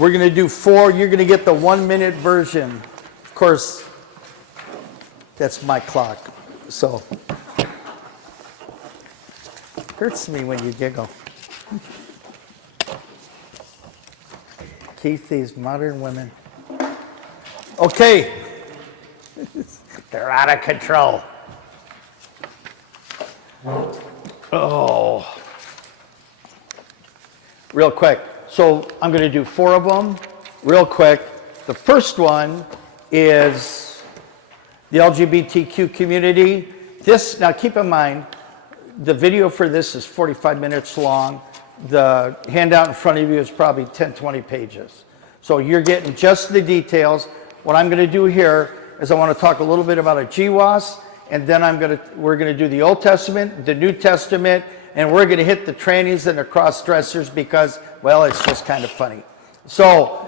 We're going to do 4. You're going to get the 1-minute version. Of course, that's my clock. So, hurts me when you giggle. Keith, these modern women. Okay. They're out of control. Oh. Real quick. So I'm going to do 4 of them real quick. The first one is the LGBTQ community. Now keep in mind, the video for this is 45 minutes long. The handout in front of you is probably 10, 20 pages. So you're getting just the details. What I'm going to do here is I want to talk a little bit about a GWAS, and then we're going to do the Old Testament, the New Testament, and we're going to hit the trannies and the cross-dressers because, well, it's just kind of funny. So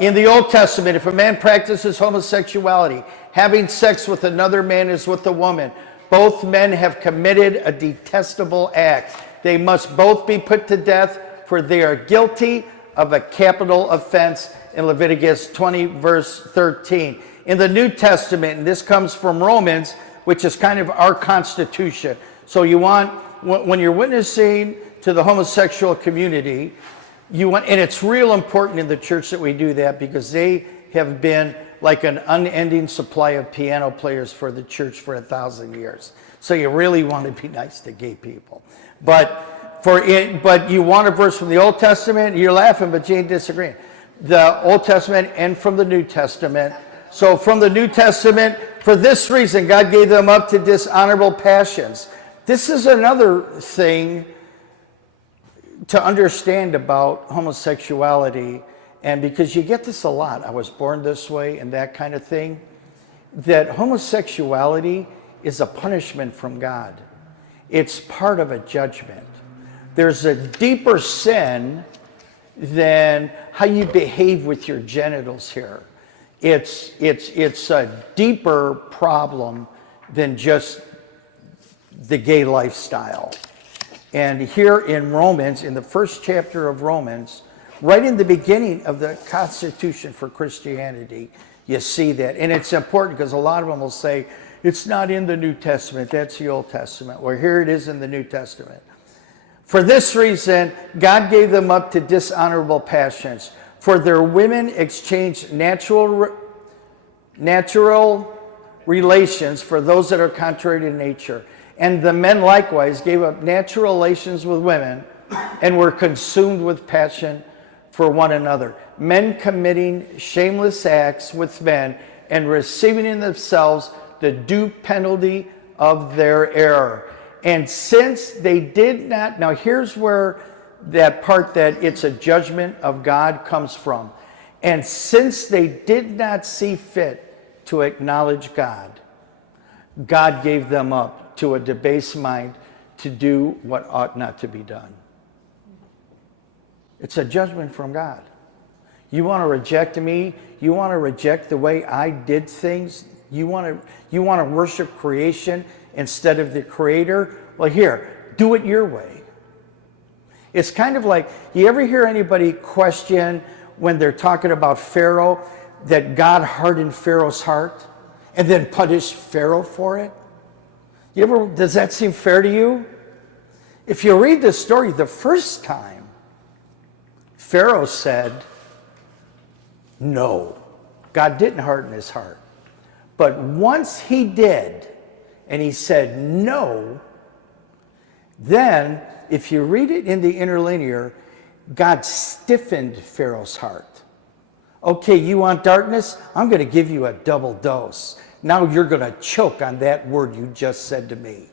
in the Old Testament, if a man practices homosexuality, having sex with another man is with a woman. Both men have committed a detestable act. They must both be put to death, for they are guilty of a capital offense in Leviticus 20, verse 13. In the New Testament, and this comes from Romans, which is kind of our constitution. So you want, when you're witnessing to the homosexual community, and it's real important in the church that we do that because they have been like an unending supply of piano players for the church for 1,000 years. So you really want to be nice to gay people. But you want a verse from the Old Testament, you're laughing, but Jane disagreeing. The Old Testament and from the New Testament. So from the New Testament, for this reason, God gave them up to dishonorable passions. This is another thing to understand about homosexuality, and because you get this a lot, I was born this way and that kind of thing, that homosexuality is a punishment from God. It's part of a judgment. There's a deeper sin than how you behave with your genitals here. It's a deeper problem than just the gay lifestyle. And here in Romans, in the first chapter of Romans, right in the beginning of the Constitution for Christianity, you see that. And it's important because a lot of them will say, it's not in the New Testament, that's the Old Testament. Well, here it is in the New Testament. For this reason, God gave them up to dishonorable passions. For their women exchanged natural relations for those that are contrary to nature. And the men likewise gave up natural relations with women and were consumed with passion for one another. Men committing shameless acts with men and receiving in themselves the due penalty of their error. And since they did not, now here's where that part that it's a judgment of God comes from. And since they did not see fit to acknowledge God, God gave them up to a debased mind to do what ought not to be done. It's a judgment from God. You want to reject me? You want to reject the way I did things? You want to worship creation instead of the Creator? Well, here, do it your way. It's kind of like, you ever hear anybody question when they're talking about Pharaoh that God hardened Pharaoh's heart and then punished Pharaoh for it? Does that seem fair to you? If you read the story, the first time, Pharaoh said, no. God didn't harden his heart. But once he did, and he said no, then, if you read it in the interlinear, God stiffened Pharaoh's heart. Okay, you want darkness? I'm going to give you a double dose. Now you're going to choke on that word you just said to me.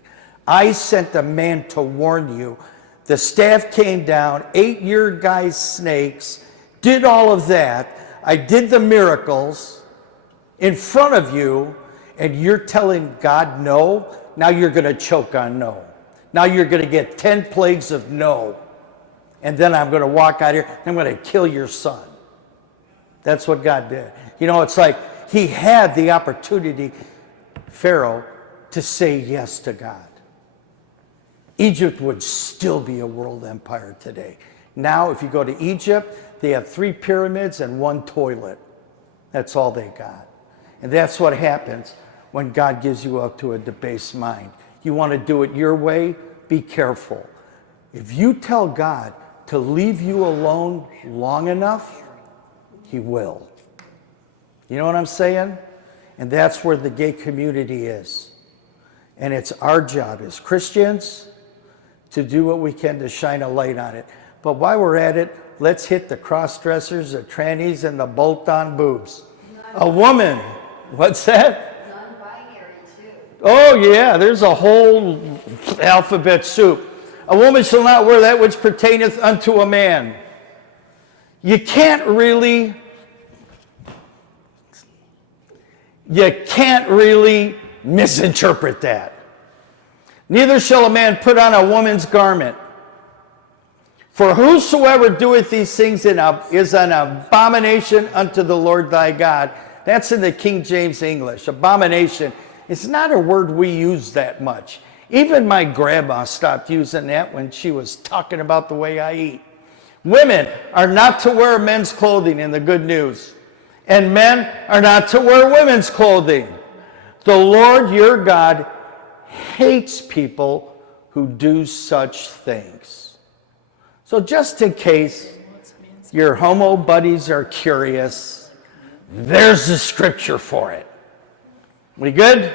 I sent a man to warn you. The staff came down, ate your guys' snakes, did all of that. I did the miracles in front of you, and you're telling God no? Now you're going to choke on no. Now you're going to get 10 plagues of no. And then I'm going to walk out here, and I'm going to kill your son. That's what God did. You know, it's like he had the opportunity, Pharaoh, to say yes to God. Egypt would still be a world empire today. Now, if you go to Egypt, they have 3 pyramids and 1 toilet. That's all they got. And that's what happens when God gives you up to a debased mind. You want to do it your way? Be careful. If you tell God to leave you alone long enough, he will. You know what I'm saying? And that's where the gay community is. And it's our job as Christians to do what we can to shine a light on it. But while we're at it, let's hit the cross-dressers, the trannies, and the bolt-on boobs. A woman, what's that? Non-binary too. Oh yeah, there's a whole alphabet soup. A woman shall not wear that which pertaineth unto a man. You can't really misinterpret that. Neither shall a man put on a woman's garment. For whosoever doeth these things is an abomination unto the Lord thy God. That's in the King James English. Abomination. It's not a word we use that much. Even my grandma stopped using that when she was talking about the way I eat. Women are not to wear men's clothing in the good news. And men are not to wear women's clothing. The Lord your God hates people who do such things. So just in case your homo buddies are curious, there's the scripture for it. We good?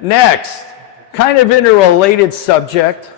Next, kind of in a related subject,